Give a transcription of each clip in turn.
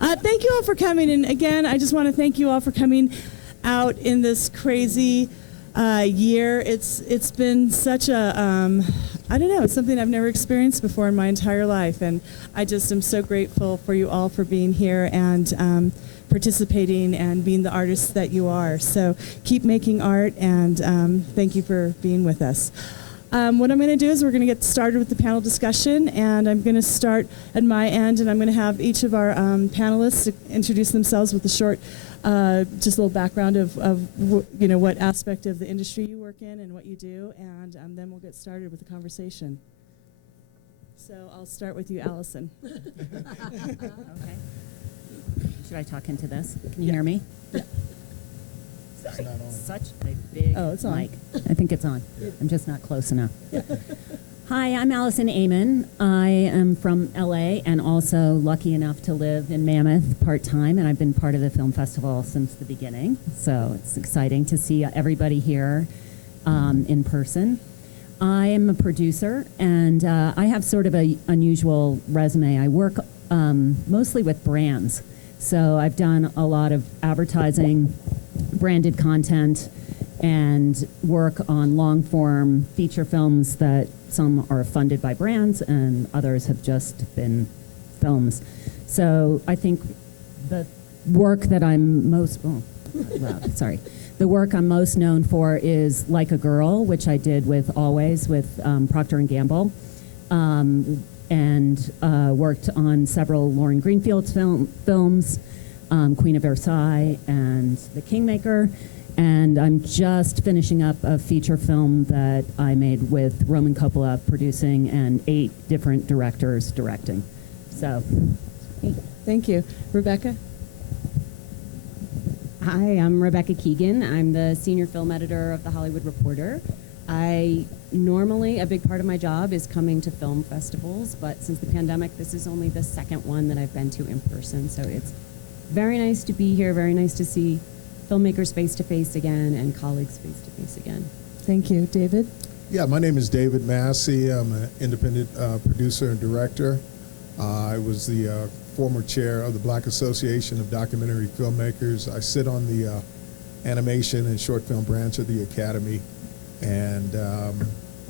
Thank you all for coming. And again, I just want to thank you all for coming out in this crazy year. It's been such a, I don't know, it's something I've never experienced before in my entire life. And I just am so grateful for you all for being here and participating and being the artists that you are. So keep making art, and thank you for being with us. What I'm going to do is we're going to get started with the panel discussion, and I'm going to start at my end, and I'm going to have each of our panelists introduce themselves with a short, just a little background of what aspect of the industry you work in and what you do, and then we'll get started with the conversation. So I'll start with you, Allison. Okay. Should I talk into this? Can you hear me? Yeah. Sorry, such a big it's on. mic. I think it's on. I'm just not close enough. Hi, I'm Allison Amon. I am from LA and also lucky enough to live in Mammoth part-time, and I've been part of the film festival since the beginning. So it's exciting to see everybody here in person. I am a producer, and I have sort of an unusual resume. I work mostly with brands. So I've done a lot of advertising, branded content, and work on long-form feature films that some are funded by brands and others have just been films. So I think the work that I'm most, the work I'm most known for is Like a Girl, which I did with Always with Procter & Gamble. And worked on several Lauren Greenfield films, Queen of Versailles and The Kingmaker, and I'm just finishing up a feature film that I made with Roman Coppola producing and 8 different directors directing. So, Thank you. Rebecca? Hi, I'm Rebecca Keegan. I'm the senior film editor of The Hollywood Reporter. Normally, a big part of my job is coming to film festivals, but since the pandemic, this is only the second one that I've been to in person. So it's very nice to be here, very nice to see filmmakers face-to-face again and colleagues face-to-face again. Thank you. David? Yeah, my name is David Massey. I'm an independent producer and director. I was the former chair of the Black Association of Documentary Filmmakers. I sit on the animation and short film branch of the Academy. And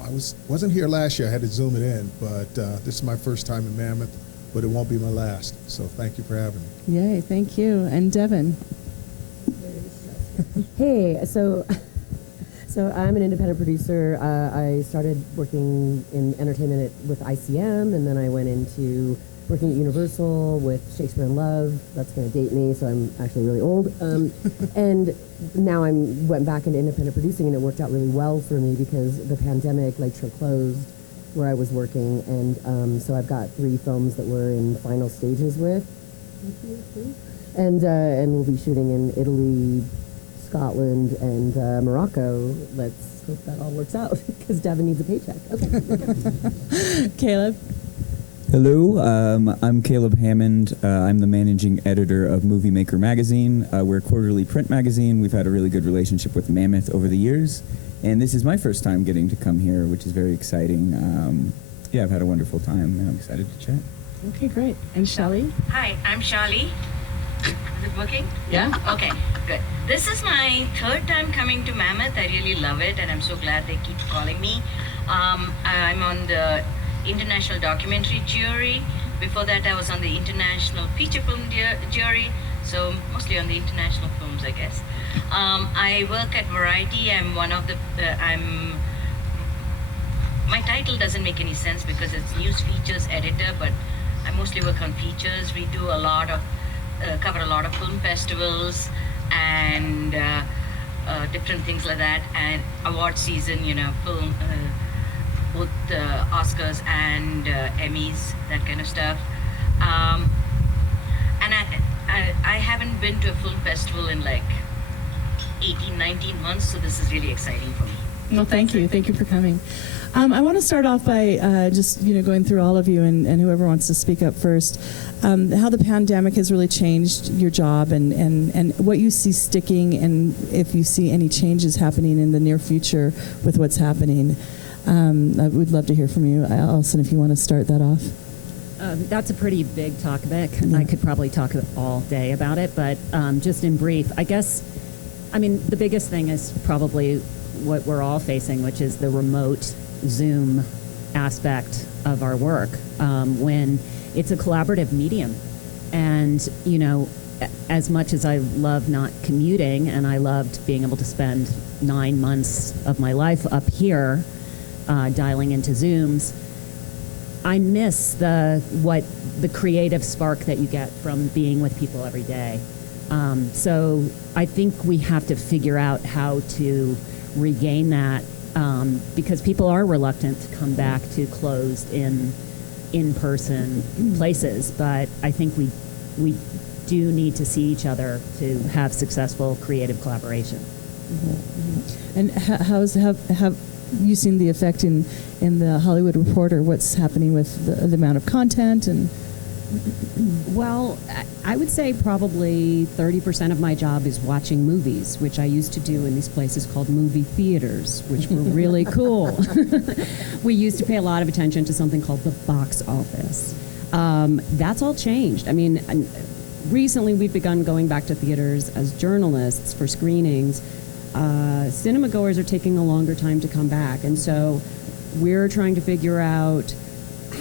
I wasn't here last year. I had to zoom it in, but this is my first time in Mammoth, but it won't be my last. So thank you for having me. Yay, thank you. And Devin? Hey, so I'm an independent producer. I started working in entertainment with ICM, and then I went into working at Universal with Shakespeare in Love. That's going to date me, so I'm actually really old. And now I went back into independent producing, and it worked out really well for me because the pandemic, Lakeshore closed where I was working, and so I've got 3 films that we're in final stages with. And we'll be shooting in Italy, Scotland, and Morocco. Let's hope that all works out because Devin needs a paycheck. Okay. Caleb? Hello, I'm Caleb Hammond. I'm the managing editor of Movie Maker magazine. We're a quarterly print magazine. We've had a really good relationship with Mammoth over the years, and this is my first time getting to come here, which is very exciting. Yeah, I've had a wonderful time, and I'm excited to chat. Okay, great. And Shelley? Hi, I'm Shali. Is it working? Yeah. Okay, good. This is my 3rd time coming to Mammoth. I really love it, and I'm so glad they keep calling me. I'm on the International Documentary Jury. Before that, I was on the International Feature Film Jury, so mostly on the international films, I guess. I work at Variety. I'm one of the, my title doesn't make any sense because it's news features editor, but I mostly work on features. We do a lot of, cover a lot of film festivals and different things like that, and award season, film, both Oscars and Emmys, that kind of stuff. And I haven't been to a film festival in like 18, 19 months, so this is really exciting for me. Well, thank you. Thank you for coming. I want to start off by just going through all of you and whoever wants to speak up first, how the pandemic has really changed your job and what you see sticking, and if you see any changes happening in the near future with what's happening. I would love to hear from you, Allison, if you want to start that off. That's a pretty big topic. I could probably talk all day about it, but just in brief, I guess, the biggest thing is probably what we're all facing, which is the remote Zoom aspect of our work, when it's a collaborative medium. And, as much as I love not commuting, and I loved being able to spend 9 months of my life up here dialing into Zooms, I miss the creative spark that you get from being with people every day. So I think we have to figure out how to regain that, because people are reluctant to come back to closed in-person places. But I think we do need to see each other to have successful creative collaboration. And have you seen the effect in the Hollywood Reporter? What's happening with the amount of content and? Well, I would say probably 30% of my job is watching movies, which I used to do in these places called movie theaters, which were really cool. We used to pay a lot of attention to something called the box office. That's all changed. Recently we've begun going back to theaters as journalists for screenings. Cinema goers are taking a longer time to come back, and so we're trying to figure out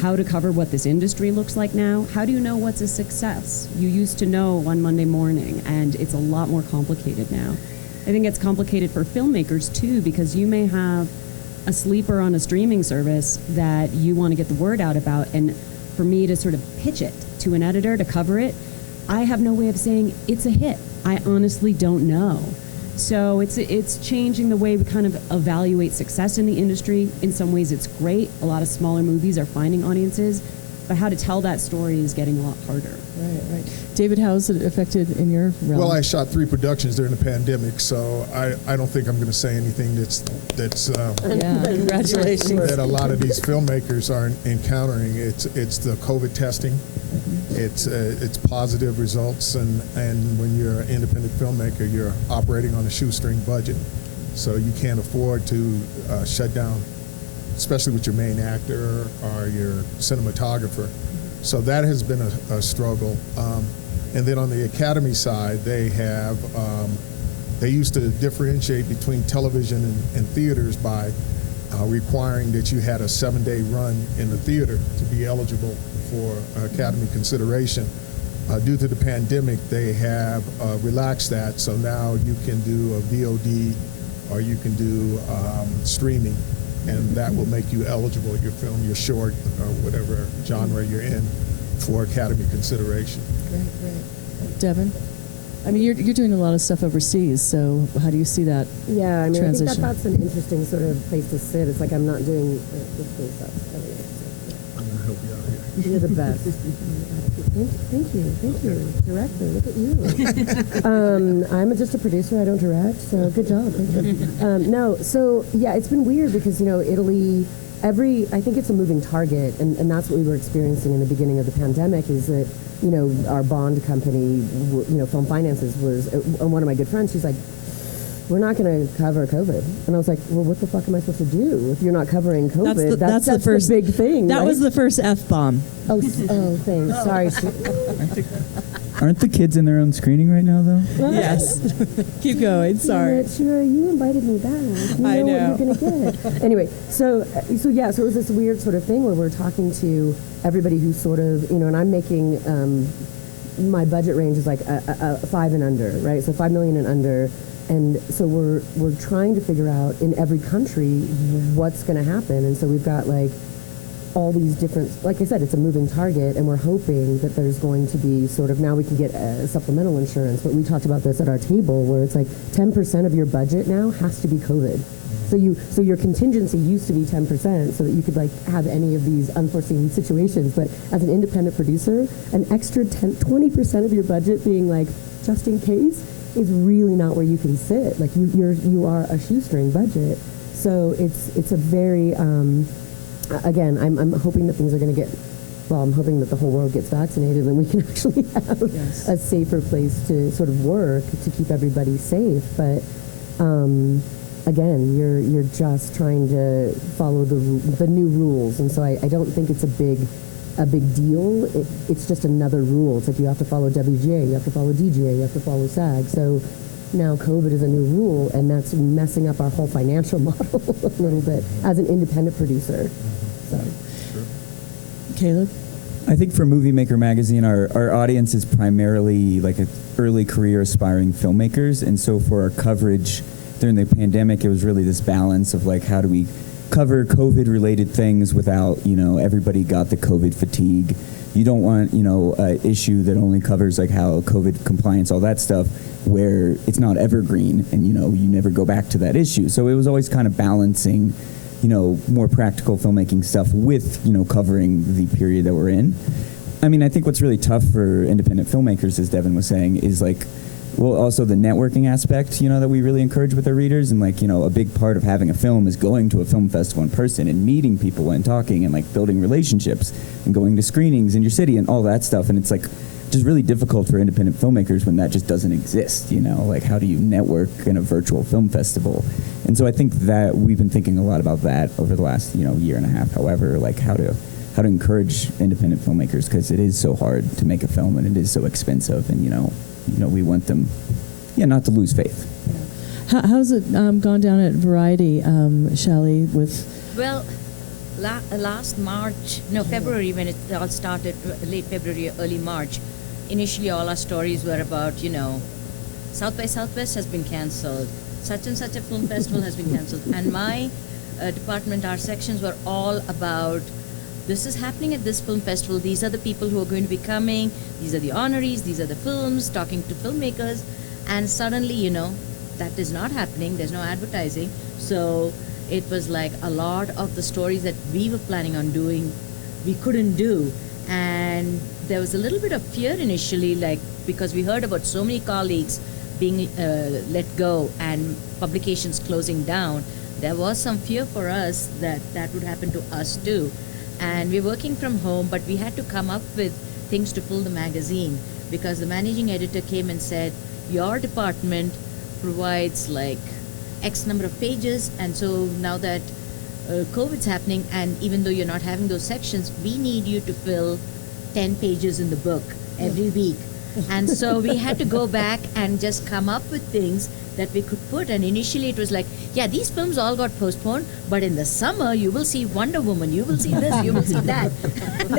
how to cover what this industry looks like now. How do you know what's a success? You used to know on Monday morning, and it's a lot more complicated now. I think it's complicated for filmmakers too, because you may have a sleeper on a streaming service that you want to get the word out about, and for me to sort of pitch it to an editor to cover it, I have no way of saying it's a hit. I honestly don't know. So it's changing the way we kind of evaluate success in the industry. In some ways it's great. A lot of smaller movies are finding audiences, but how to tell that story is getting a lot harder. Right. David, how is it affected in your realm? Well, I shot 3 productions during the pandemic, so I don't think I'm going to say anything that's Congratulations. that a lot of these filmmakers are encountering. It's the COVID testing. It's positive results, and when you're an independent filmmaker, you're operating on a shoestring budget, so you can't afford to shut down, especially with your main actor or your cinematographer. So that has been a struggle. And then on the Academy side, they used to differentiate between television and theaters by requiring that you had a 7-day run in the theater to be eligible for Academy consideration. Due to the pandemic, they have relaxed that, so now you can do a VOD or you can do streaming, and that will make you eligible, your film, your short, or whatever genre you're in, for Academy consideration. Great. Devin? You're doing a lot of stuff overseas, so how do you see that transition? I think that's an interesting sort of place to sit. It's like I'm not doing this place up. I'm going to help you out here. You're the best. Thank you. Director, look at you. I'm just a producer. I don't direct, so good job. Thank you. It's been weird because, Italy, I think it's a moving target, and that's what we were experiencing in the beginning of the pandemic, is that, our bond company, Film Finances, was, one of my good friends, she's like, we're not going to cover COVID. And I was like, well, what the fuck am I supposed to do if you're not covering COVID? That's the first big thing. That right? was the first F-bomb. Oh, thanks. Sorry. Aren't the kids in their own screening right now, though? Yes. Keep going. Sorry. Sure, you invited me back. You know what you're going to get. Anyway, so it was this weird sort of thing where we're talking to everybody who's sort of, and I'm making, my budget range is like a 5 and under, right? So 5 million and under. And so we're trying to figure out in every country what's going to happen. And so we've got like all these different, like I said, it's a moving target, and we're hoping that there's going to be sort of, now we can get supplemental insurance, but we talked about this at our table where it's like 10% of your budget now has to be COVID. So your contingency used to be 10% so that you could like have any of these unforeseen situations. But as an independent producer, an extra 20% of your budget being like just in case is really not where you can sit. Like you are a shoestring budget. So it's a very, again, I'm hoping that things are going to get, I'm hoping that the whole world gets vaccinated and we can actually have a safer place to sort of work to keep everybody safe. But again, you're just trying to follow the new rules. And so I don't think it's a big a big deal. It's just another rule. It's like you have to follow WGA, you have to follow DGA, you have to follow SAG. So now COVID is a new rule, and that's messing up our whole financial model a little bit as an independent producer. So, Caleb? I think for Movie Maker Magazine, our audience is primarily like early career aspiring filmmakers, and so for our coverage during the pandemic, it was really this balance of like, how do we cover COVID-related things without, everybody got the COVID fatigue. You don't want, an issue that only covers like how COVID compliance, all that stuff, where it's not evergreen and, you never go back to that issue. So it was always kind of balancing, more practical filmmaking stuff with, covering the period that we're in. I mean, I think what's really tough for independent filmmakers, as Devin was saying, is like, well, also the networking aspect, that we really encourage with our readers. And like, a big part of having a film is going to a film festival in person and meeting people and talking and like building relationships and going to screenings in your city and all that stuff. And it's like just really difficult for independent filmmakers when that just doesn't exist, like how do you network in a virtual film festival? And so I think that we've been thinking a lot about that over the last, year and a half, however, like how to encourage independent filmmakers, because it is so hard to make a film and it is so expensive, and we want them, not to lose faith. How's it gone down at Variety, Shelley, with... Well, last February, when it all started, late February, early March, initially all our stories were about, South by Southwest has been cancelled, such and such a film festival has been cancelled, and my department, our sections were all about, this is happening at this film festival, these are the people who are going to be coming, these are the honorees, these are the films, talking to filmmakers, and suddenly, that is not happening, there's no advertising, so it was like a lot of the stories that we were planning on doing, we couldn't do, and there was a little bit of fear initially, like, because we heard about so many colleagues being let go and publications closing down, there was some fear for us that that would happen to us too. And we're working from home, but we had to come up with things to fill the magazine, because the managing editor came and said, your department provides like X number of pages, and so now that COVID's happening, and even though you're not having those sections, we need you to fill 10 pages in the book every week. And so we had to go back and just come up with things that we could put. And initially it was like, yeah, these films all got postponed, but in the summer you will see Wonder Woman, you will see this, you will see that. And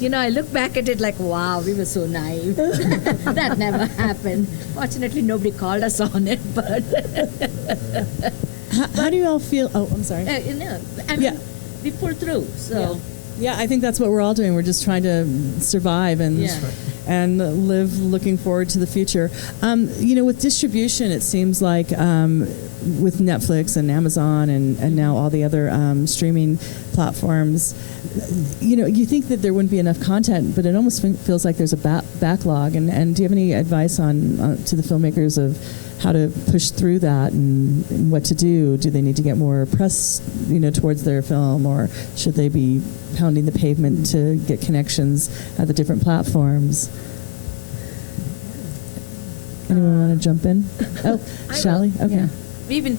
then, I look back at it like, wow, we were so naive. That never happened. Fortunately, nobody called us on it, but... How do you all feel? Oh, I'm sorry. We pulled through, so... Yeah, I think that's what we're all doing. We're just trying to survive and live looking forward to the future. With distribution, it seems like with Netflix and Amazon and now all the other streaming platforms, you think that there wouldn't be enough content, but it almost feels like there's a backlog. And do you have any advice on to the filmmakers of how to push through that and what to do? Do they need to get more press, towards their film, or should they be pounding the pavement to get connections at the different platforms? Anyone want to jump in? Oh, Shelley? Okay. Yeah. We've been,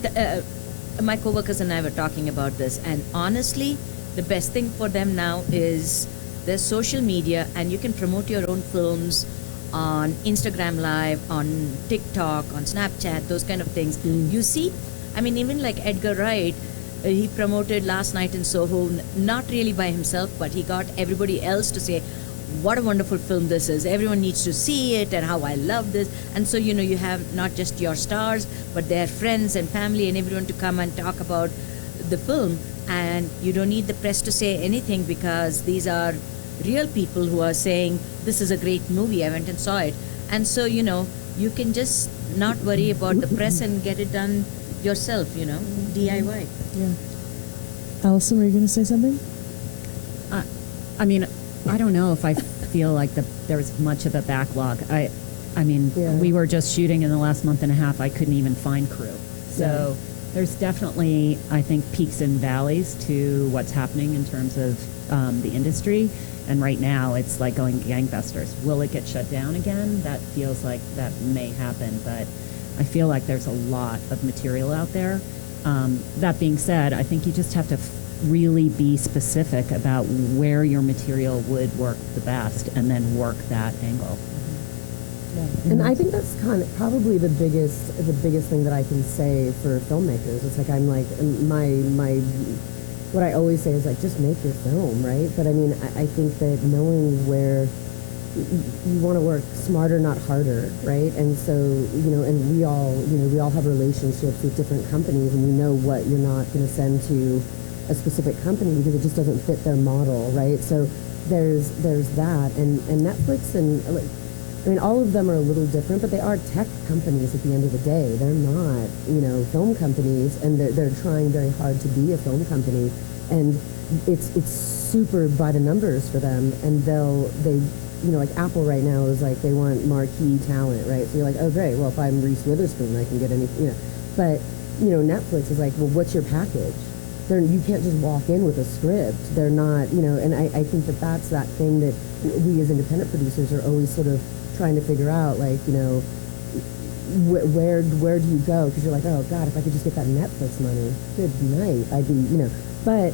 my coworkers and I were talking about this, and honestly, the best thing for them now is there's social media, and you can promote your own films on Instagram Live, on TikTok, on Snapchat, those kind of things. You see, even like Edgar Wright, he promoted Last Night in Soho, not really by himself, but he got everybody else to say, what a wonderful film this is. Everyone needs to see it, and how I love this. And so, you have not just your stars, but their friends and family and everyone to come and talk about the film. And you don't need the press to say anything, because these are real people who are saying, this is a great movie, I went and saw it. And so, you can just not worry about the press and get it done yourself, DIY. Yeah. Allison, were you going to say something? I don't know if I feel like there was much of a backlog. We were just shooting in the last month and a half. I couldn't even find crew. So there's definitely, I think, peaks and valleys to what's happening in terms of the industry. And right now, it's like going gangbusters. Will it get shut down again? That feels like that may happen, but I feel like there's a lot of material out there. That being said, I think you just have to really be specific about where your material would work the best and then work that angle. And I think that's kind of probably the biggest thing that I can say for filmmakers. It's like I'm like my what I always say is like just make your film, right? But I mean I think that knowing where you want to work smarter, not harder, right? And so and we all have relationships with different companies, and we know what you're not going to send to a specific company because it just doesn't fit their model, right? So there's that, and Netflix and I mean, all of them are a little different, but they are tech companies at the end of the day. They're not, film companies, and they're trying very hard to be a film company, and it's super by the numbers for them, and they like Apple right now is like they want marquee talent, right? So you're like, oh great, well if I'm Reese Witherspoon, I can get any, but Netflix is like, well, what's your package? You can't just walk in with a script. They're not, and I think that's that thing that we as independent producers are always sort of trying to figure out, like, where do you go? Because you're like, oh God, if I could just get that Netflix money, good night. I'd be, but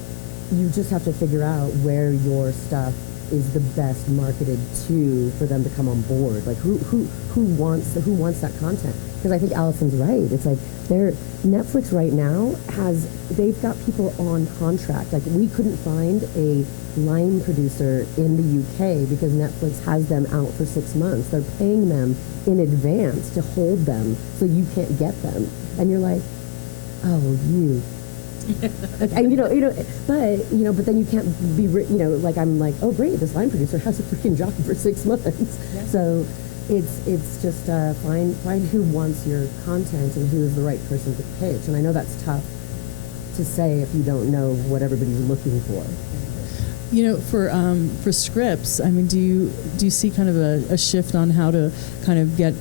you just have to figure out where your stuff is the best marketed to for them to come on board. Like who wants that content? Because I think Allison's right. It's like Netflix right now they've got people on contract. Like we couldn't find a line producer in the UK because Netflix has them out for 6 months. They're paying them in advance to hold them so you can't get them. And you're like, oh, you. and but then you can't be, like I'm like, oh great, this line producer has a freaking job for 6 months. Yeah. So it's just find who wants your content and who is the right person to pitch. And I know that's tough to say if you don't know what everybody's looking for. For scripts, I mean, do you see kind of a shift on how to kind of get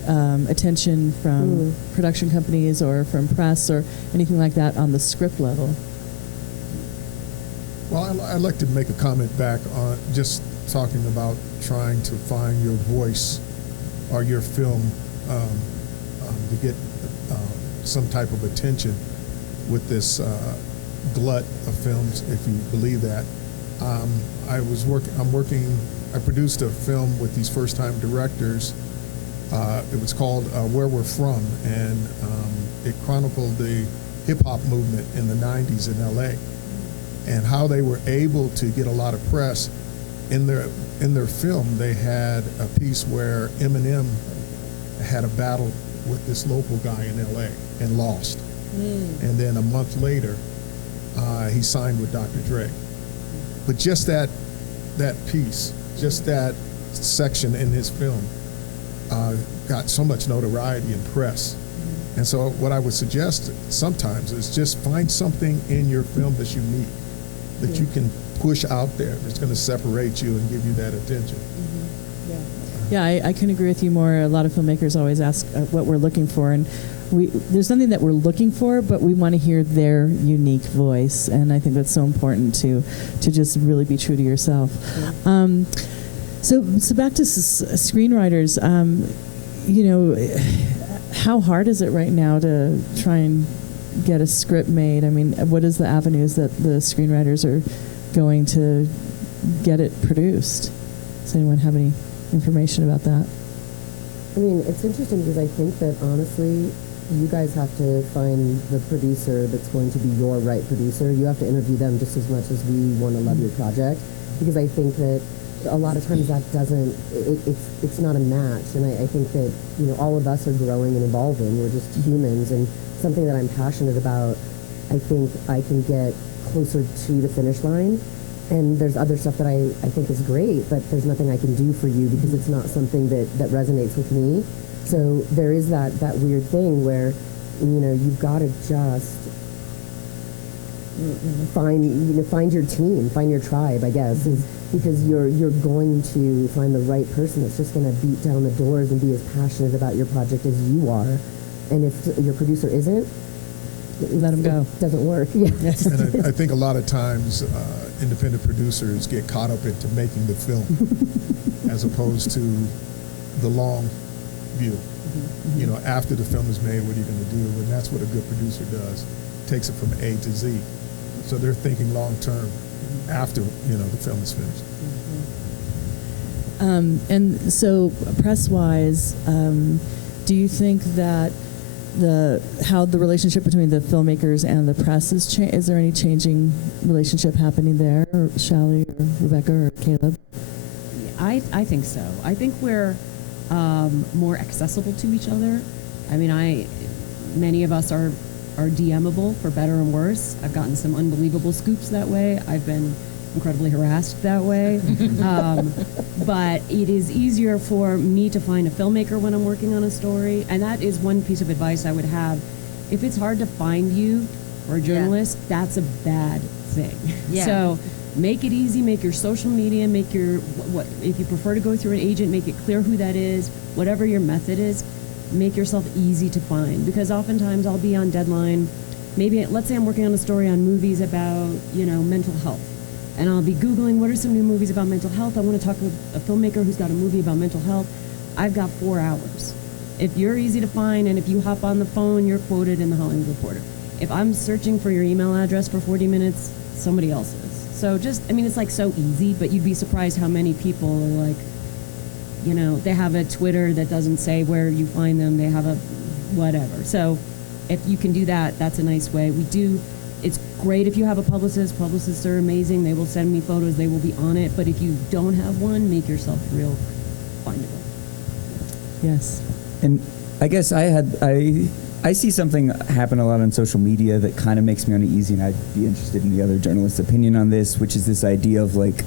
attention from production companies or from press or anything like that on the script level? Well, I'd like to make a comment back on just talking about trying to find your voice or your film to get some type of attention with this glut of films, if you believe that. I produced a film with these first-time directors. It was called Where We're From, and it chronicled the hip-hop movement in the 90s in LA and how they were able to get a lot of press. In their film, they had a piece where Eminem had a battle with this local guy in LA and lost. And then a month later, he signed with Dr. Dre. But just that piece, just that section in his film got so much notoriety and press. And so what I would suggest sometimes is just find something in your film that's unique, that you can push out there, that's going to separate you and give you that attention. Yeah, I couldn't agree with you more. A lot of filmmakers always ask what we're looking for, and there's something that we're looking for, but we want to hear their unique voice, and I think that's so important to just really be true to yourself. So back to screenwriters. How hard is it right now to try and get a script made? I mean, what is the avenues that the screenwriters are going to get it produced? Does anyone have any information about that? I mean, it's interesting because I think that honestly, you guys have to find the producer that's going to be your right producer. You have to interview them just as much as we want to love your project, because I think that a lot of times that doesn't, it's not a match. And I think that, all of us are growing and evolving. We're just humans, and something that I'm passionate about, I think I can get closer to the finish line. And there's other stuff that I think is great, but there's nothing I can do for you because it's not something that resonates with me. So there is that weird thing where, you've got to just find your team, find your tribe, I guess, because you're going to find the right person that's just going to beat down the doors and be as passionate about your project as you are. And if your producer isn't, let him go. It doesn't work. Yeah. And I think a lot of times independent producers get caught up into making the film as opposed to the long view. After the film is made, what are you going to do? And that's what a good producer does. Takes it from A to Z. So they're thinking long term after the film is finished. And so, press-wise, do you think that how the relationship between the filmmakers and the press is there any changing relationship happening there, or Shally or Rebecca or Caleb? I think so. I think we're more accessible to each other. I mean, many of us are DMable for better and worse. I've gotten some unbelievable scoops that way. I've been incredibly harassed that way. But it is easier for me to find a filmmaker when I'm working on a story. And that is one piece of advice I would have. If it's hard to find you for a journalist, that's a bad thing. Yeah. So make it easy, make your social media, make your, if you prefer to go through an agent, make it clear who that is, whatever your method is, make yourself easy to find. Because oftentimes I'll be on deadline, maybe, let's say I'm working on a story on movies about, mental health. And I'll be Googling, what are some new movies about mental health? I want to talk to a filmmaker who's got a movie about mental health. I've got 4 hours. If you're easy to find and if you hop on the phone, you're quoted in the Hollywood Reporter. If I'm searching for your email address for 40 minutes, somebody else is. So it's like so easy, but you'd be surprised how many people are like, they have a Twitter that doesn't say where you find them. They have a whatever. So if you can do that, that's a nice way. It's great if you have a publicist. Publicists are amazing. They will send me photos. They will be on it. But if you don't have one, make yourself real findable. Yes. And I guess I see something happen a lot on social media that kind of makes me uneasy, and I'd be interested in the other journalists' opinion on this, which is this idea of like,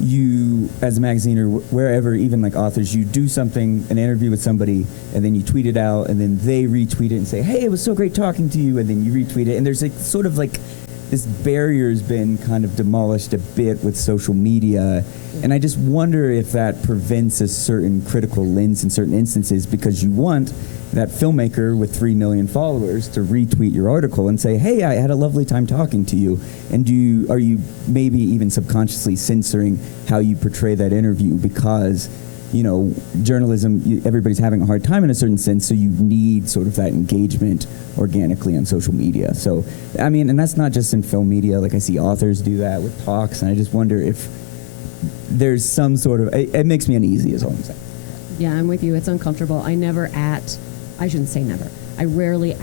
you as a magazine or wherever, even like authors, you do something, an interview with somebody, and then you tweet it out, and then they retweet it and say, hey, it was so great talking to you, and then you retweet it, and there's like sort of like this barrier's been kind of demolished a bit with social media, and I just wonder if that prevents a certain critical lens in certain instances, because you want that filmmaker with 3 million followers to retweet your article and say, hey, I had a lovely time talking to you. And are you maybe even subconsciously censoring how you portray that interview because, journalism, everybody's having a hard time in a certain sense, so you need sort of that engagement organically on social media. So, I mean, and that's not just in film media. Like I see authors do that with talks, and I just wonder if there's some sort of, it makes me uneasy is all I'm saying. Yeah, I'm with you. It's uncomfortable. I shouldn't say never. I rarely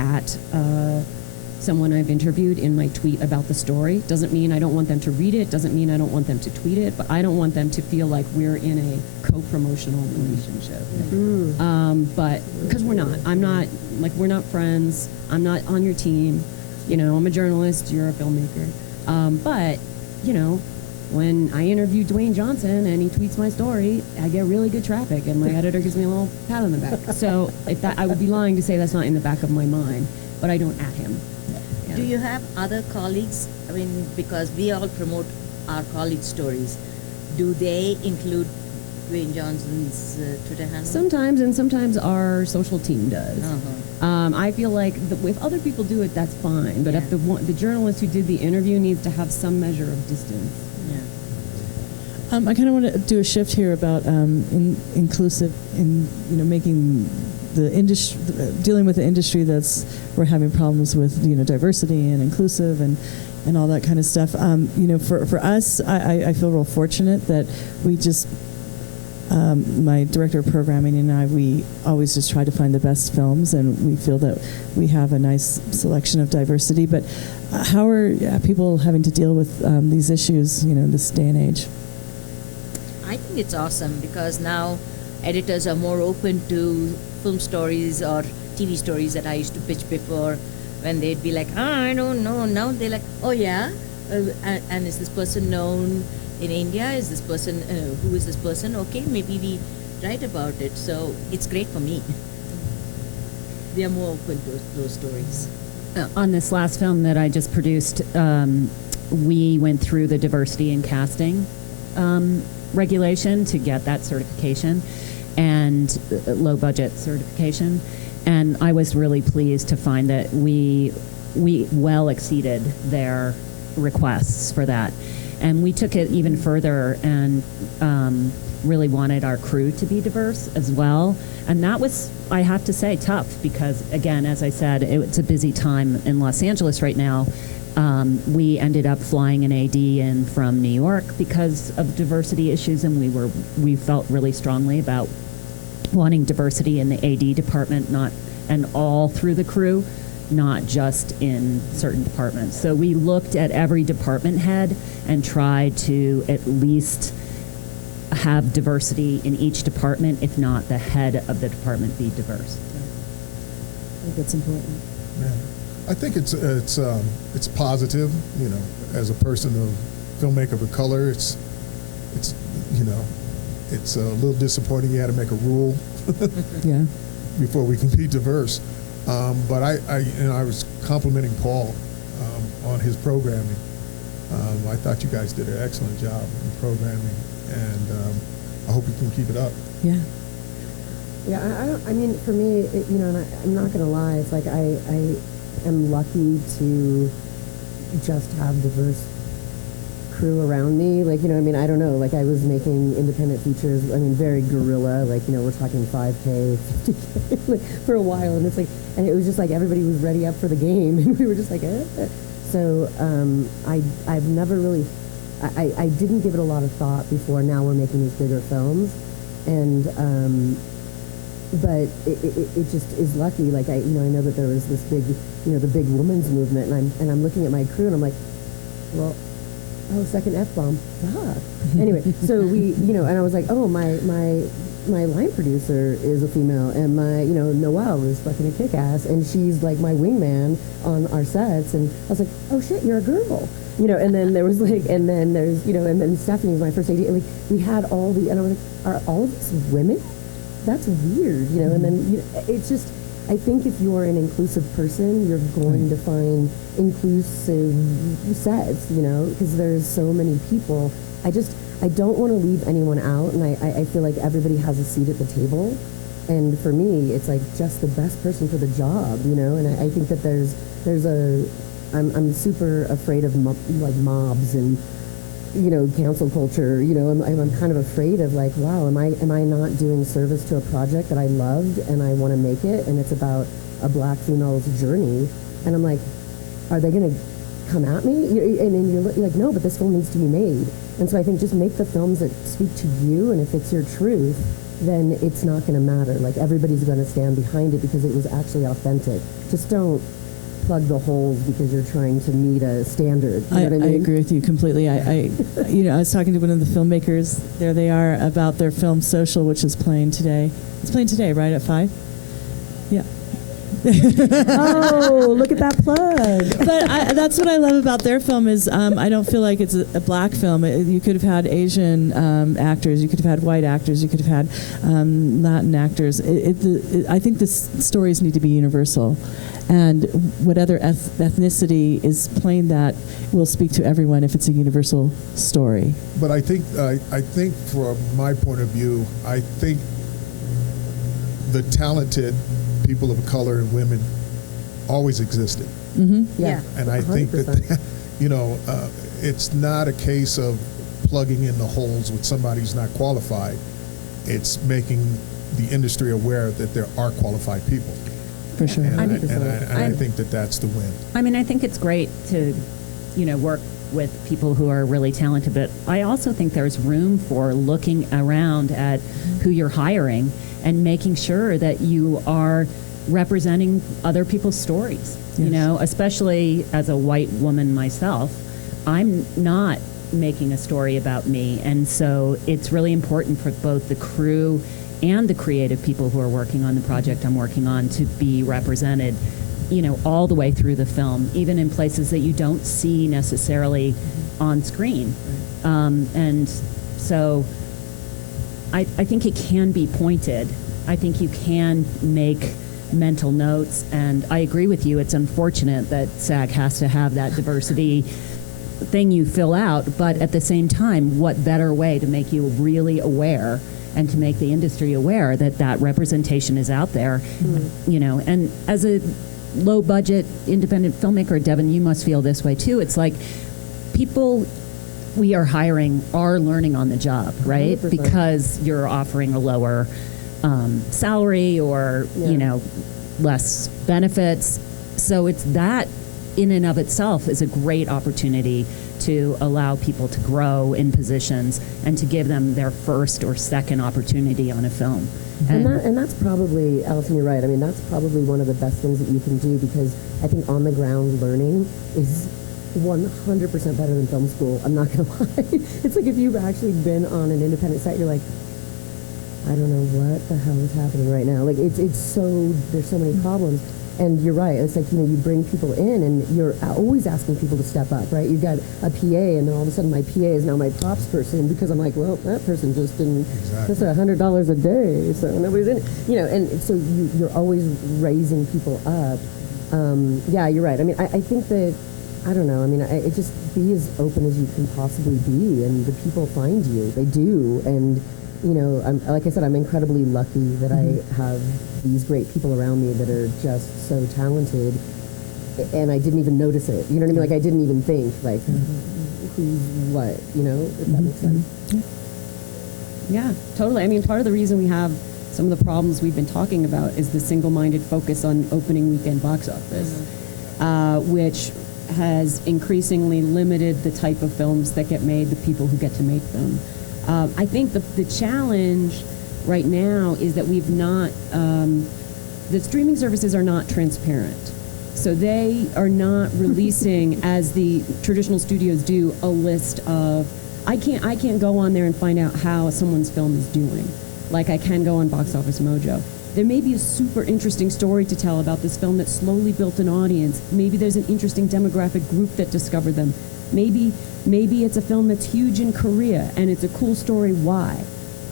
someone I've interviewed in my tweet about the story. Doesn't mean I don't want them to read it. Doesn't mean I don't want them to tweet it. But I don't want them to feel like we're in a co-promotional relationship. But because we're not. We're not friends. I'm not on your team. I'm a journalist. You're a filmmaker. But when I interview Dwayne Johnson and he tweets my story, I get really good traffic, and my editor gives me a little pat on the back. So I would be lying to say that's not in the back of my mind, but I don't at him. Yeah. Do you have other colleagues? I mean, because we all promote our colleague stories. Do they include Dwayne Johnson's Twitter handle? Sometimes, and sometimes our social team does. Uh-huh. I feel like if other people do it, that's fine. But if the journalist who did the interview needs to have some measure of distance. I kind of want to do a shift here about inclusive in making the industry, dealing with the industry we're having problems with diversity and inclusive and all that kind of stuff. For us, I feel real fortunate that we just my director of programming and we always just try to find the best films, and we feel that we have a nice selection of diversity. But how are people having to deal with these issues this day and age? I think it's awesome because now editors are more open to film stories or TV stories that I used to pitch before, when they'd be like, I don't know. Now they're like, oh yeah, and is this person known in India? Is this person, who is this person? Okay, maybe we write about it. So it's great for me. They are more open to those stories. On this last film that I just produced, we went through the diversity in casting regulation to get that certification, and low budget certification. And I was really pleased to find that we well exceeded their requests for that. And we took it even further and really wanted our crew to be diverse as well. And that was, I have to say, tough because, again, as I said, it's a busy time in Los Angeles right now. We ended up flying an AD in from New York because of diversity issues, and we felt really strongly about wanting diversity in the AD department, and all through the crew, not just in certain departments. So we looked at every department head and tried to at least have diversity in each department, if not the head of the department be diverse. I think that's important. Yeah. I think it's positive. You know, as a person of filmmaker of color, it's a little disappointing. You had to make a rule Yeah. before we can be diverse. But I was complimenting Paul on his programming. I thought you guys did an excellent job in programming, and I hope you can keep it up. Yeah. Yeah, I mean, for me, and I'm not going to lie, it's like I am lucky to just have diverse crew around me. Like, I mean, I don't know, like I was making independent features, I mean, very guerrilla, like, we're talking 5K, 50K, like, for a while, and it's like, and it was just like everybody was ready up for the game, and we were just like, So I've never really, I didn't give it a lot of thought before. Now we're making these bigger films, and but it just is lucky. Like I know that there was this big, the big women's movement, and I'm looking at my crew and I'm like, well, second F-bomb. Anyway, so we, and I was like, oh, my line producer is a female, and my, Noelle is fucking a kick-ass, and she's like my wingman on our sets, and I was like, oh shit, you're a girl. And then there was like, and then there's, and then Stephanie was my first AD, and like, we had all the, and I was like, are all of us women? That's weird, and then, it's just, I think if you're an inclusive person, you're going to find inclusive sets, because there's so many people. I don't want to leave anyone out, and I feel like everybody has a seat at the table. And for me, it's like just the best person for the job, and I think that I'm super afraid of mobs and, cancel culture. I'm kind of afraid of like, wow, am I not doing service to a project that I loved and I want to make it, and it's about a black female's journey, and I'm like, are they going to come at me? And then you're like, no, but this film needs to be made. And so I think just make the films that speak to you, and if it's your truth, then it's not going to matter. Like, everybody's going to stand behind it because it was actually authentic. Just don't plug the holes because you're trying to meet a standard. You know what I mean? I agree with you completely. I was talking to one of the filmmakers. There they are about their film Social, which is playing today. It's playing today, right, at 5? Yeah. Oh, look at that plug. But that's what I love about their film is I don't feel like it's a black film. You could have had Asian actors. You could have had white actors. You could have had Latin actors. I think the stories need to be universal. And what other ethnicity is playing that will speak to everyone if it's a universal story. But I think from my point of view, I think the talented people of color and women always existed. Mm-hmm. Yeah. And I 100%. Think that, it's not a case of plugging in the holes with somebody who's not qualified. It's making the industry aware that there are qualified people. For sure. And I think that that's the win. I mean, I think it's great to, work with people who are really talented, but I also think there's room for looking around at who you're hiring and making sure that you are representing other people's stories. Yes. Especially as a white woman myself, I'm not making a story about me, and so it's really important for both the crew and the creative people who are working on the project I'm working on to be represented, all the way through the film, even in places that you don't see necessarily on screen. And so I think it can be pointed. I think you can make mental notes, and I agree with you. It's unfortunate that SAG has to have that diversity thing you fill out, but at the same time, what better way to make you really aware and to make the industry aware that that representation is out there, and as a low-budget independent filmmaker, Devin, you must feel this way too. It's like people we are hiring are learning on the job, right? 100%. Because you're offering a lower salary or, less benefits. So it's that in and of itself is a great opportunity to allow people to grow in positions and to give them their first or second opportunity on a film. And that's probably, Allison, you're right. I mean, that's probably one of the best things that you can do, because I think on the ground learning is 100% better than film school. I'm not going to lie. It's like if you've actually been on an independent set, you're like, I don't know what the hell is happening right now. Like it's so, there's so many problems. And you're right. It's like, you bring people in and you're always asking people to step up, right? You've got a PA, and then all of a sudden my PA is now my props person, because I'm like, well, that person just didn't, that's $100 a day, so nobody's in it. And so you're always raising people up. Yeah, you're right. I mean, I think that, I don't know. I mean, it just be as open as you can possibly be, and the people find you. They do. And, like I said, I'm incredibly lucky that I have these great people around me that are just so talented, and I didn't even notice it. You know what I mean? Like, I didn't even think, like, who's what, if that makes sense. Yeah, totally. I mean, part of the reason we have some of the problems we've been talking about is the single-minded focus on opening weekend box office, which has increasingly limited the type of films that get made, the people who get to make them. I think the challenge right now is that we've not, the streaming services are not transparent. So they are not releasing, as the traditional studios do, a list of, I can't go on there and find out how someone's film is doing, like I can go on Box Office Mojo. There may be a super interesting story to tell about this film that slowly built an audience. Maybe there's an interesting demographic group that discovered them. Maybe it's a film that's huge in Korea and it's a cool story. Why?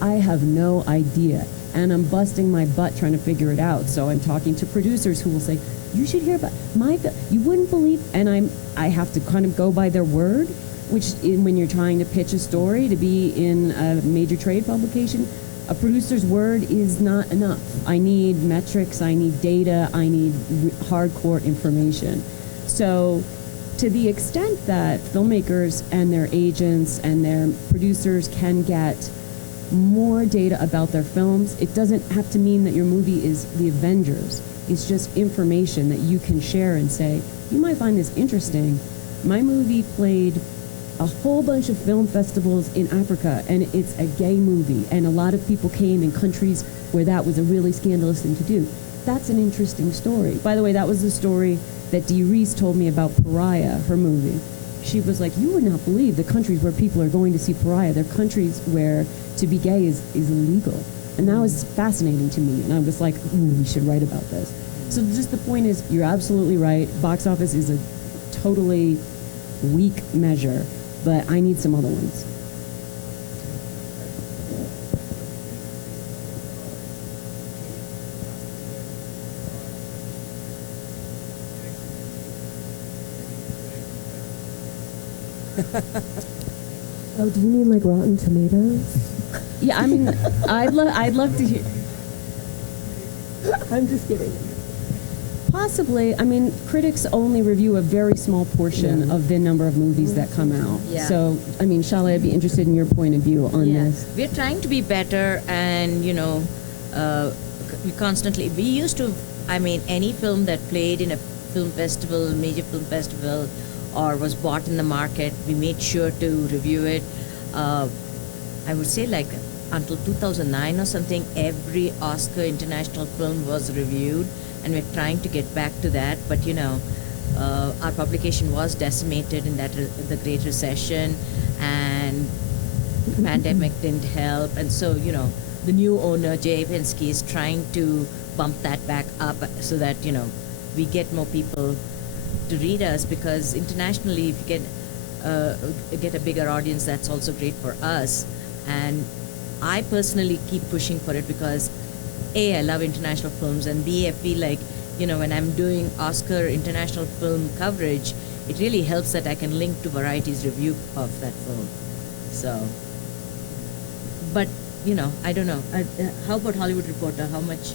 I have no idea. And I'm busting my butt trying to figure it out. So I'm talking to producers who will say, you should hear about my film. You wouldn't believe, and I have to kind of go by their word, which when you're trying to pitch a story to be in a major trade publication, a producer's word is not enough. I need metrics, I need data, I need hardcore information. So to the extent that filmmakers and their agents and their producers can get more data about their films, it doesn't have to mean that your movie is The Avengers. It's just information that you can share and say, you might find this interesting. My movie played a whole bunch of film festivals in Africa, and it's a gay movie, and a lot of people came in countries where that was a really scandalous thing to do. That's an interesting story. By the way, that was the story that Dee Reese told me about Pariah, her movie. She was like, you would not believe the countries where people are going to see Pariah. They're countries where to be gay is illegal. And that was fascinating to me, and I was like, we should write about this. So just the point is, you're absolutely right. Box office is a totally weak measure, but I need some other ones. Oh, do you mean like Rotten Tomatoes? Yeah, I mean, I'd love to hear. I'm just kidding. Possibly. I mean, critics only review a very small portion of the number of movies that come out. Yeah. So, I mean, Shalai, I'd be interested in your point of view on this. We're trying to be better, and we used to, I mean, any film that played in a film festival, major film festival, or was bought in the market, we made sure to review it. I would say like until 2009 or something, every Oscar international film was reviewed, and we're trying to get back to that. But our publication was decimated in the Great Recession, and the pandemic didn't help. And so, the new owner, Jay Pensky, is trying to bump that back up so that, we get more people to read us, because internationally, if you get a bigger audience, that's also great for us. And I personally keep pushing for it because A, I love international films, and B, I feel like, when I'm doing Oscar international film coverage, it really helps that I can link to Variety's review of that film. So, but, I don't know. How about Hollywood Reporter? How much?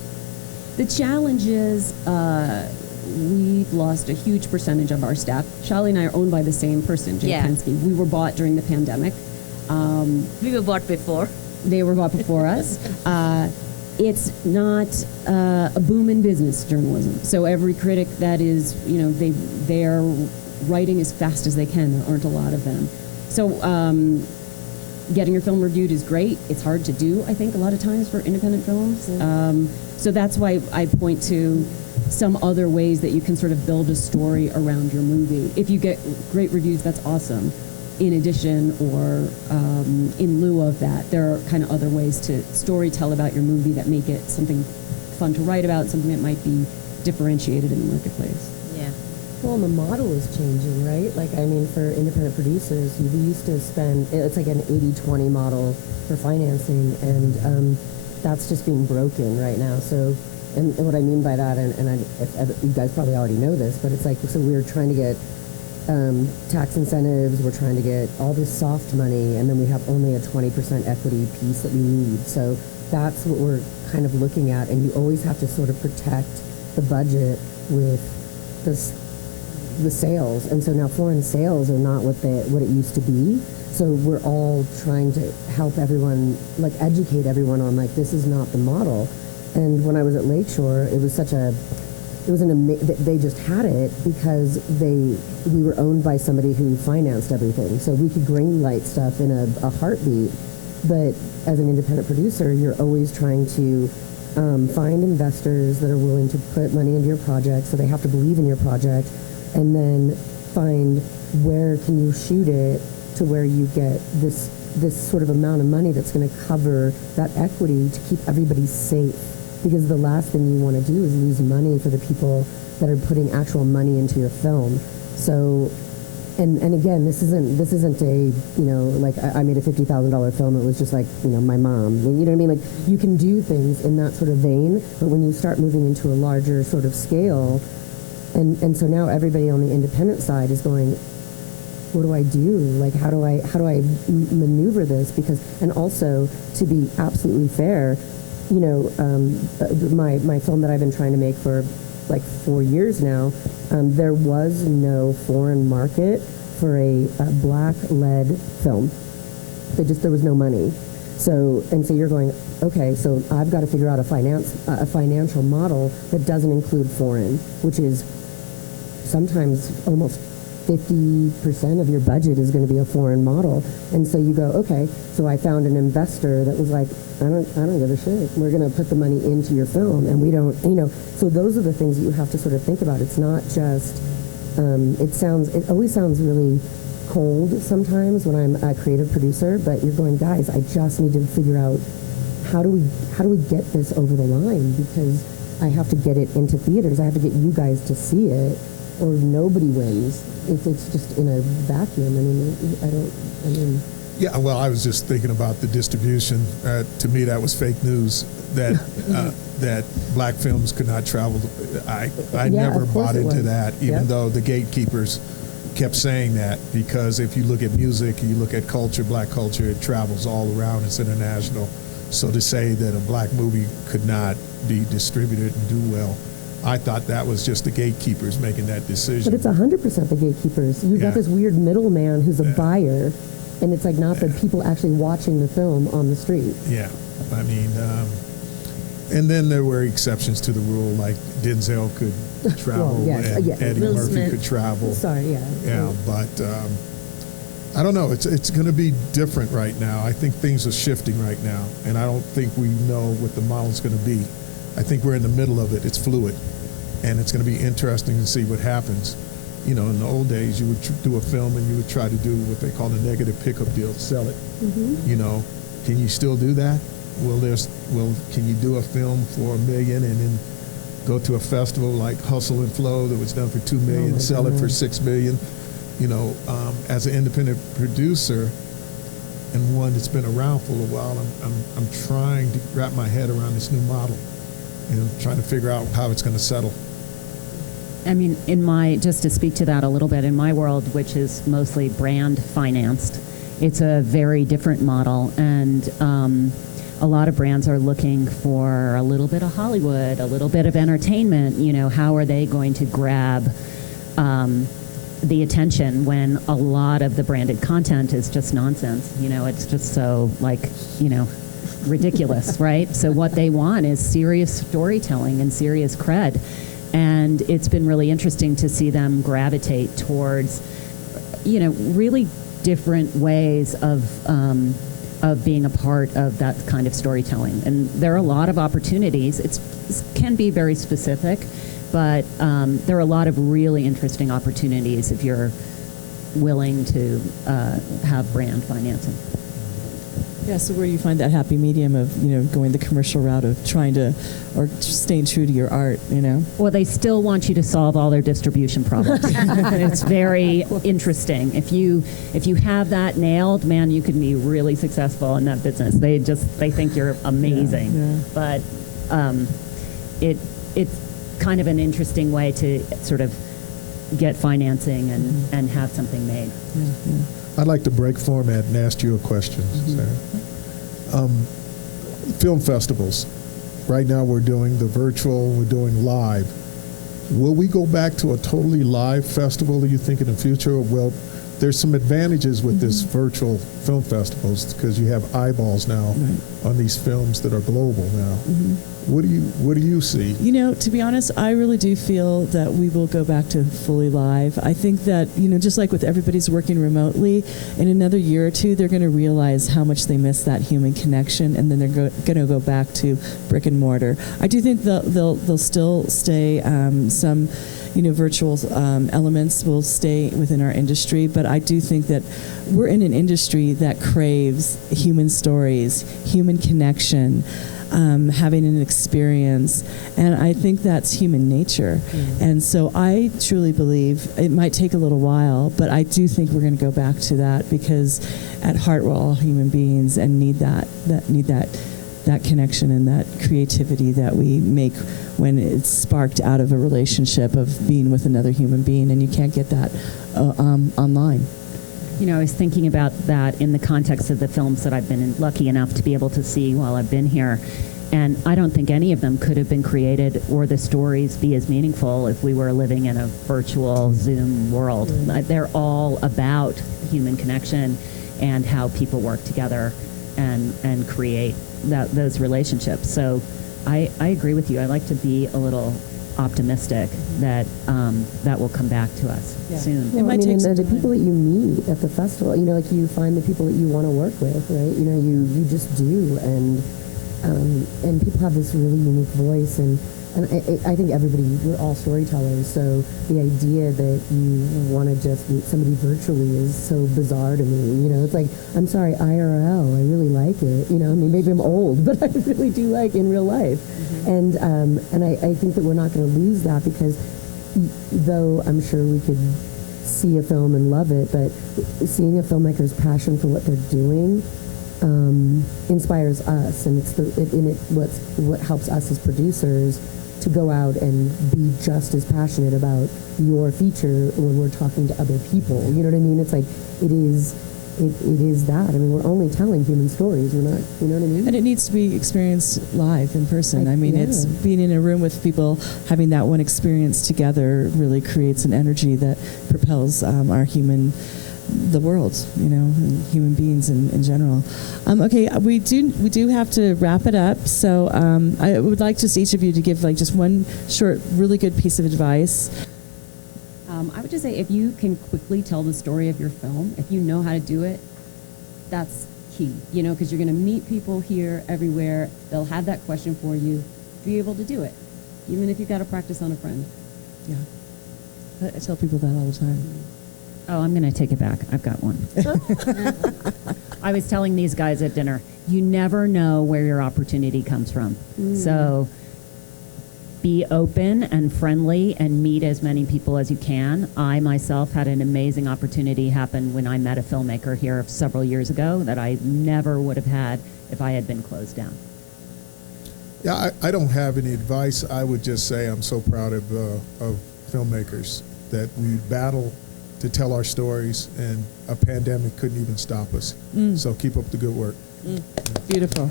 The challenge is we've lost a huge percentage of our staff. Shalai and I are owned by the same person, Jay Pensky. We were bought during the pandemic. We were bought before. They were bought before us. it's not a boom in business journalism. So every critic that is, they are writing as fast as they can. There aren't a lot of them. So getting your film reviewed is great. It's hard to do, I think, a lot of times for independent films. So that's why I point to some other ways that you can sort of build a story around your movie. If you get great reviews, that's awesome. In addition, or in lieu of that, there are kind of other ways to story tell about your movie that make it something fun to write about, something that might be differentiated in the marketplace. Yeah. Well, and the model is changing, right? Like, I mean, for independent producers, we used to spend, it's like an 80-20 model for financing, and that's just being broken right now. So, and what I mean by that, if you guys probably already know this, but it's like, so we're trying to get tax incentives, we're trying to get all this soft money, and then we have only a 20% equity piece that we need. So that's what we're kind of looking at, and you always have to sort of protect the budget with the sales. And so now foreign sales are not what it used to be. So we're all trying to help everyone, like educate everyone on like, this is not the model. And when I was at Lakeshore, it was they just had it because we were owned by somebody who financed everything. So we could green light stuff in a heartbeat. But as an independent producer, you're always trying to find investors that are willing to put money into your project, so they have to believe in your project, and then find where can you shoot it to where you get this sort of amount of money that's going to cover that equity to keep everybody safe. Because the last thing you want to do is lose money for the people that are putting actual money into your film. So, and again, this isn't a, like I made a $50,000 film. It was just like, my mom. You know what I mean? Like, you can do things in that sort of vein, but when you start moving into a larger sort of scale, and so now everybody on the independent side is going, what do I do? Like, how do I maneuver this? Because, and also, to be absolutely fair, my film that I've been trying to make for like 4 years now, there was no foreign market for a black-led film. There was no money. So you're going, okay, so I've got to figure out a financial model that doesn't include foreign, which is sometimes almost 50% of your budget is going to be a foreign model. And so you go, okay, so I found an investor that was like, I don't give a shit. We're going to put the money into your film, and we don't, so those are the things that you have to sort of think about. It's not just, it always sounds really cold sometimes when I'm a creative producer, but you're going, guys, I just need to figure out how do we get this over the line, because I have to get it into theaters. I have to get you guys to see it, or nobody wins if it's just in a vacuum. Yeah, well, I was just thinking about the distribution. To me, that was fake news that that black films could not travel. I never bought into that, even though the gatekeepers kept saying that, because if you look at music, you look at culture, black culture, it travels all around. It's international. So to say that a black movie could not be distributed and do well, I thought that was just the gatekeepers making that decision. But it's 100% the gatekeepers. You've got this weird middleman who's a buyer, and it's like not the people actually watching the film on the street. Yeah, I mean, and then there were exceptions to the rule, like Denzel could travel and Eddie Will Murphy Smith could travel. Sorry, yeah. Yeah, but I don't know. It's going to be different right now. I think things are shifting right now, and I don't think we know what the model's going to be. I think we're in the middle of it. It's fluid, and it's going to be interesting to see what happens. In the old days, you would do a film and you would try to do what they call a negative pickup deal, sell it. Mm-hmm. Can you still do that? Can you do a film for $1 million and then go to a festival like Hustle and Flow that was done for $2 million, sell it for $6 million? As an independent producer and one that's been around for a while, I'm trying to wrap my head around this new model and trying to figure out how it's going to settle. I mean, just to speak to that a little bit, in my world, which is mostly brand financed, it's a very different model, and a lot of brands are looking for a little bit of Hollywood, a little bit of entertainment. How are they going to grab the attention when a lot of the branded content is just nonsense? It's just so ridiculous, right? So what they want is serious storytelling and serious cred. And it's been really interesting to see them gravitate towards, really different ways of being a part of that kind of storytelling. And there are a lot of opportunities. It can be very specific, but there are a lot of really interesting opportunities if you're willing to have brand financing. Yeah, so where you find that happy medium of, going the commercial route of trying to, or staying true to your art, Well, they still want you to solve all their distribution problems. It's very interesting. If you have that nailed, man, you can be really successful in that business. They think you're amazing. Yeah. But it's kind of an interesting way to sort of get financing and have something made. Yeah. I'd like to break format and ask you a question, Sarah. Film festivals. Right now we're doing the virtual, we're doing live. Will we go back to a totally live festival, do you think, in the future? Well, there's some advantages with this virtual film festivals because you have eyeballs now on these films that are global now. What do you see? To be honest, I really do feel that we will go back to fully live. I think that, just like with everybody's working remotely, in another year or two, they're going to realize how much they miss that human connection, and then they're going to go back to brick and mortar. I do think they'll still stay some virtual elements will stay within our industry, but I do think that we're in an industry that craves human stories, human connection, having an experience, and I think that's human nature. And so I truly believe it might take a little while, but I do think we're going to go back to that because at heart we're all human beings and need that connection and that creativity that we make when it's sparked out of a relationship of being with another human being, and you can't get that online. I was thinking about that in the context of the films that I've been lucky enough to be able to see while I've been here. And I don't think any of them could have been created or the stories be as meaningful if we were living in a virtual Zoom world. They're all about human connection and how people work together and create those relationships. So I agree with you. I like to be a little optimistic that that will come back to us soon. Well, the people that you meet at the festival, like you find the people that you want to work with, right? You just do, and people have this really unique voice, and I think we're all storytellers, so the idea that you want to just meet somebody virtually is so bizarre to me. It's like, I'm sorry, IRL, I really like it. Maybe I'm old, but I really do like in real life. And I think that we're not going to lose that because though I'm sure we could see a film and love it, but seeing a filmmaker's passion for what they're doing inspires us, and what helps us as producers to go out and be just as passionate about your feature when we're talking to other people. You know what I mean? It's like it is that. We're only telling human stories. We're not. You know what I mean? And it needs to be experienced live in person. It's being in a room with people, having that one experience together really creates an energy that propels the world, and human beings in general. Okay, we do have to wrap it up. So I would like just each of you to give just one short, really good piece of advice. I would just say if you can quickly tell the story of your film, if you know how to do it, that's key, because you're going to meet people here, everywhere. They'll have that question for you. Be able to do it, even if you've got to practice on a friend. Yeah. I tell people that all the time. Oh, I'm going to take it back. I've got one. I was telling these guys at dinner, you never know where your opportunity comes from. So be open and friendly and meet as many people as you can. I myself had an amazing opportunity happen when I met a filmmaker here several years ago that I never would have had if I had been closed down. Yeah, I don't have any advice. I would just say I'm so proud of filmmakers that we battle to tell our stories, and a pandemic couldn't even stop us. So keep up the good work. Beautiful.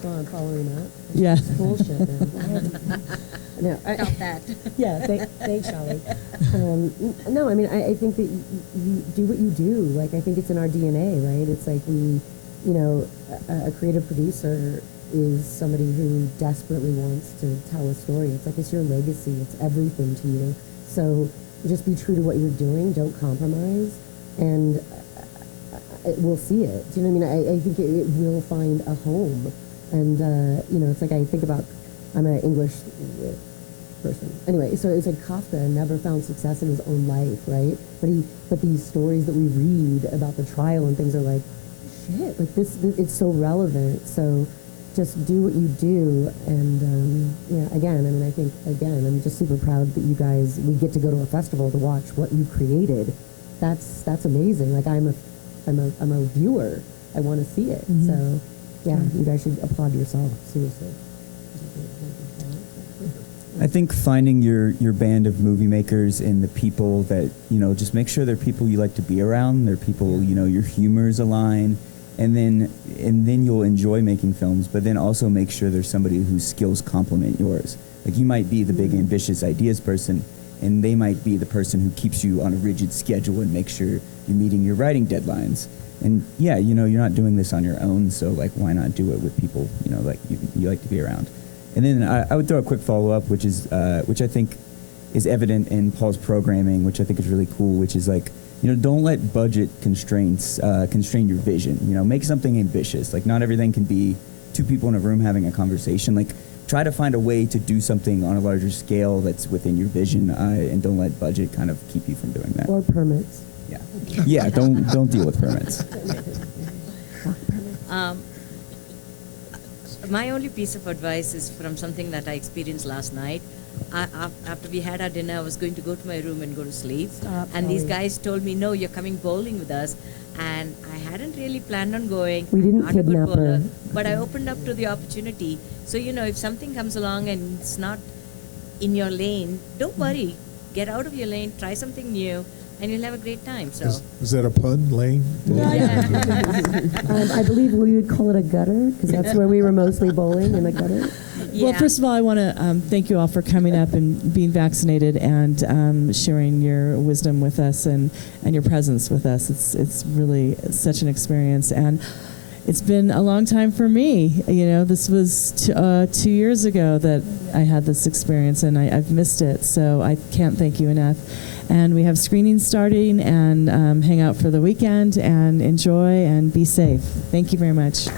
Go on, following that. Yeah. Bullshit, man. No, Stop that. Yeah, thanks, Shelly. I think that you do what you do. Like, I think it's in our DNA, right? It's like we you know, a creative producer is somebody who desperately wants to tell a story. It's like it's your legacy. It's everything to you. So just be true to what you're doing. Don't compromise, and we'll see it. Do you know what I mean? I think it will find a home. And, you know, it's like I think about, I'm an English person. Anyway, so it's like Kafka never found success in his own life, right? But these stories that we read about the trial and things are like, shit, like this it's so relevant. So just do what you do. And, yeah, again, I mean, I think, again, I'm just super proud that you guys, we get to go to a festival to watch what you created. That's amazing. Like, I'm a viewer. I want to see it. Mm-hmm. So, yeah, you guys should applaud yourself, seriously. I think finding your band of movie makers and the people that, you know, just make sure they're people you like to be around, they're people, you know, your humors align, and then you'll enjoy making films, but then also make sure there's somebody whose skills complement yours. Like, you might be the big ambitious ideas person, and they might be the person who keeps you on a rigid schedule and makes sure you're meeting your writing deadlines. And yeah, you know, you're not doing this on your own, so like, why not do it with people, you know, like you like to be around. And then I would throw a quick follow-up, which I think is evident in Paul's programming, which I think is really cool, which is like, you know, don't let budget constraints constrain your vision. You know, make something ambitious. Like, not everything can be two people in a room having a conversation. Like, try to find a way to do something on a larger scale that's within your vision, and don't let budget kind of keep you from doing that. Or permits. Yeah, yeah. Don't deal with permits. My only piece of advice is from something that I experienced last night. After we had our dinner, I was going to go to my room and go to sleep. And these guys told me, no, you're coming bowling with us. And I hadn't really planned on going. We didn't Not a good kidnap bowler, her. but I opened up to the opportunity. So, you know, if something comes along and it's not in your lane, don't worry. Get out of your lane, try something new, and you'll have a great time. So Is that a pun, Lane? I believe we would call it a gutter, because that's where we were mostly bowling, in the gutter. Well, first of all, I want to thank you all for coming up and being vaccinated and sharing your wisdom with us and your presence with us. It's really such an experience, and it's been a long time for me. You know, this was 2 years ago that I had this experience, and I've missed it, so I can't thank you enough. And we have screenings starting, and hang out for the weekend and enjoy and be safe. Thank you very much.